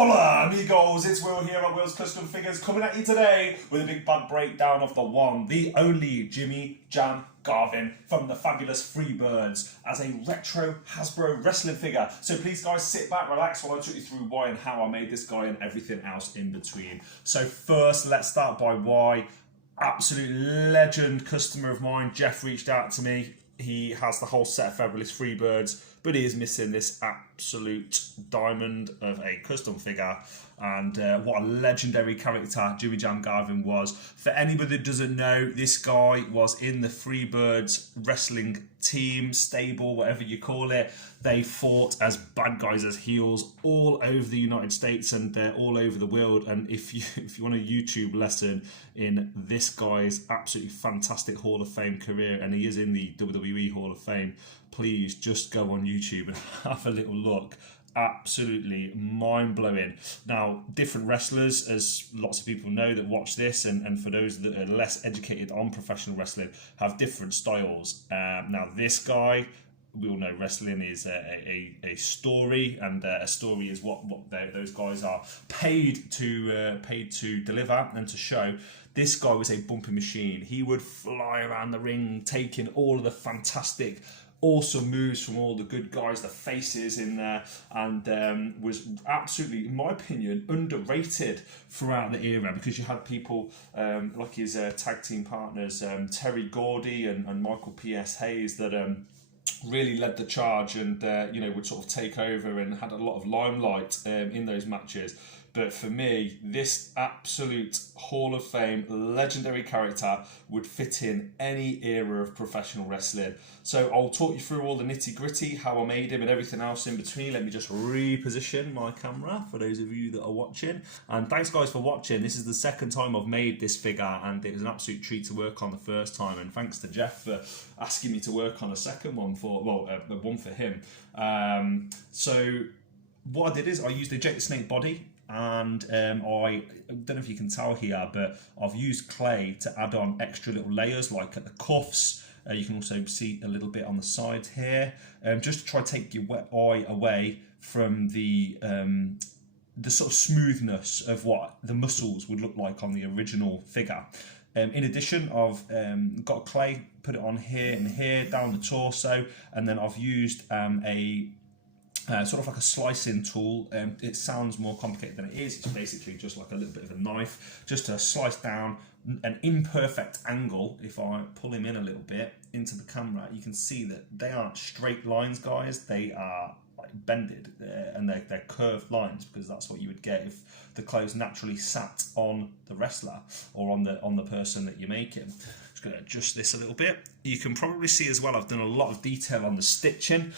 Hola amigos, it's Will here at Will's Custom Figures, coming at you today with a big bad breakdown of the one, the only Jimmy Jam Garvin from the fabulous Freebirds as a retro Hasbro wrestling figure. So please guys, sit back, relax while I talk you through why and how I made this guy and everything else in between. So first, let's start by why. Absolute legend customer of mine, Jeff, reached out to me. He has the whole set of fabulous Freebirds, but he is missing this absolute diamond of a custom figure. And what a legendary character Jimmy Jam Garvin was. For anybody that doesn't know, this guy was in the Freebirds wrestling team, stable, whatever you call it. They fought as bad guys, as heels, all over the United States and all over the world. And if you want a YouTube lesson in this guy's absolutely fantastic Hall of Fame career, and he is in the WWE Hall of Fame, please just go on YouTube and have a little look. Absolutely mind-blowing. Now, different wrestlers, as lots of people know that watch this, and for those that are less educated on professional wrestling, have different styles. Now, this guy, we all know wrestling is a story, and a story is what those guys are paid to deliver and to show. This guy was a bumping machine. He would fly around the ring, taking all of the fantastic, awesome moves from all the good guys, the faces in there, and was absolutely, in my opinion, underrated throughout the era, because you had people like his tag team partners, Terry Gordy and Michael P.S. Hayes, that really led the charge and would sort of take over and had a lot of limelight in those matches. But for me, this absolute Hall of Fame legendary character would fit in any era of professional wrestling. So I'll talk you through all the nitty gritty, how I made him and everything else in between. Let me just reposition my camera for those of you that are watching. And thanks guys for watching. This is the second time I've made this figure, and it was an absolute treat to work on the first time. And thanks to Jeff for asking me to work on a second one one for him. So what I did is I used a Jake the Snake body. And I don't know if you can tell here, but I've used clay to add on extra little layers, like at the cuffs. You can also see a little bit on the side here, just to try to take your wet eye away from the sort of smoothness of what the muscles would look like on the original figure. In addition, I've got clay, put it on here and here, down the torso, and then I've used sort of like a slicing tool. It sounds more complicated than it is. It's basically just like a little bit of a knife, just to slice down an imperfect angle. If I pull him in a little bit into the camera, you can see that they aren't straight lines, guys. They are like bended, and they're curved lines, because that's what you would get if the clothes naturally sat on the wrestler or on the person that you're making. Just going to adjust this a little bit. You can probably see as well, I've done a lot of detail on the stitching.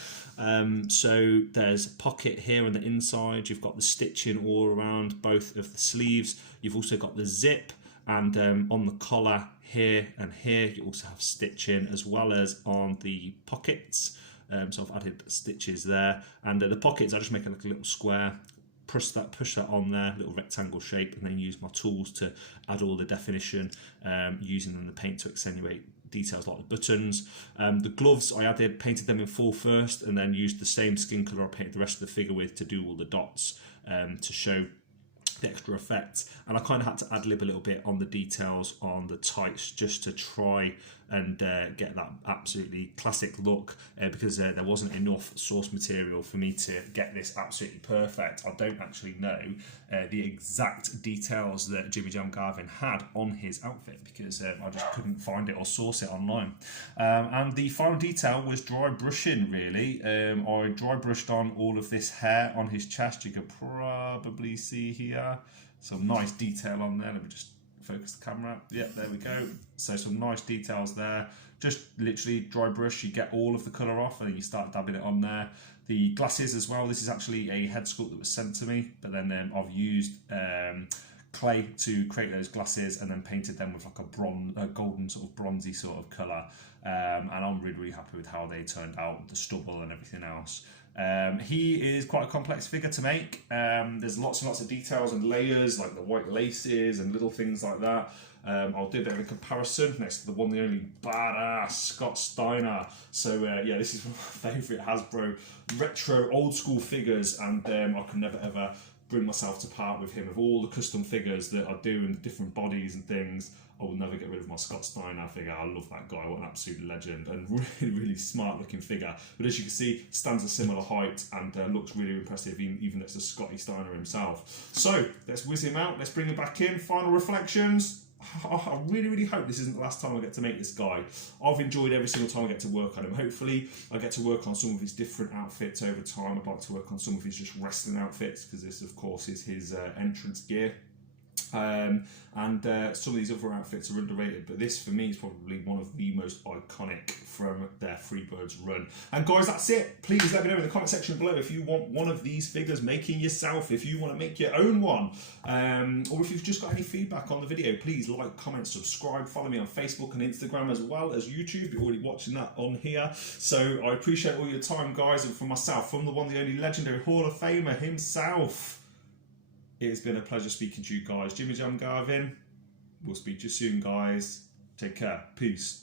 So there's a pocket here on the inside. You've got the stitching all around both of the sleeves. You've also got the zip, and on the collar here and here you also have stitching, as well as on the pockets. So I've added stitches there, and the pockets I just make like a little square, push that on there, little rectangle shape, and then use my tools to add all the definition, using the paint to accentuate details like the buttons. The gloves I painted them in full first, and then used the same skin colour I painted the rest of the figure with to do all the dots, to show the extra effect. And I kind of had to ad-lib a little bit on the details on the tights, just to try and get that absolutely classic look, because there wasn't enough source material for me to get this absolutely perfect. I don't actually know the exact details that Jimmy Jam Garvin had on his outfit, because I just couldn't find it or source it online. And the final detail was dry brushing, really. I dry brushed on all of this hair on his chest. You could probably see here some nice detail on there. Let me just focus the camera. Yep, there we go. So some nice details there. Just literally dry brush, you get all of the colour off, and then you start dabbing it on there. The glasses as well. This is actually a head sculpt that was sent to me, but then I've used clay to create those glasses, and then painted them with like a golden sort of bronzy sort of colour. And I'm really happy with how they turned out, the stubble and everything else. He is quite a complex figure to make. There's lots and lots of details and layers, like the white laces and little things like that. I'll do a bit of a comparison next to the one, the only badass Scott Steiner. So yeah, this is one of my favourite Hasbro retro old school figures, and I can never ever bring myself to part with him. Of all the custom figures that I do in different bodies and things, I will never get rid of my Scott Steiner figure. I love that guy, what an absolute legend, and really smart looking figure. But as you can see, stands a similar height and looks really impressive, even next to Scotty Steiner himself. So let's whiz him out, let's bring him back in. Final reflections. I really hope this isn't the last time I get to make this guy. I've enjoyed every single time I get to work on him. Hopefully I get to work on some of his different outfits over time. I'd like to work on some of his just wrestling outfits, because this of course is his entrance gear. Some of these other outfits are underrated, but this for me is probably one of the most iconic from their Freebirds run. And guys, that's it. Please let me know in the comment section below if you want one of these figures making yourself, if you want to make your own one, or if you've just got any feedback on the video. Please like, comment, subscribe, follow me on Facebook and Instagram as well as YouTube. You're already watching that on here, so I appreciate all your time, guys. And for myself, from the one, the only legendary Hall of Famer himself, it has been a pleasure speaking to you guys. Jimmy Jam Garvin. We'll speak to you soon, guys. Take care. Peace.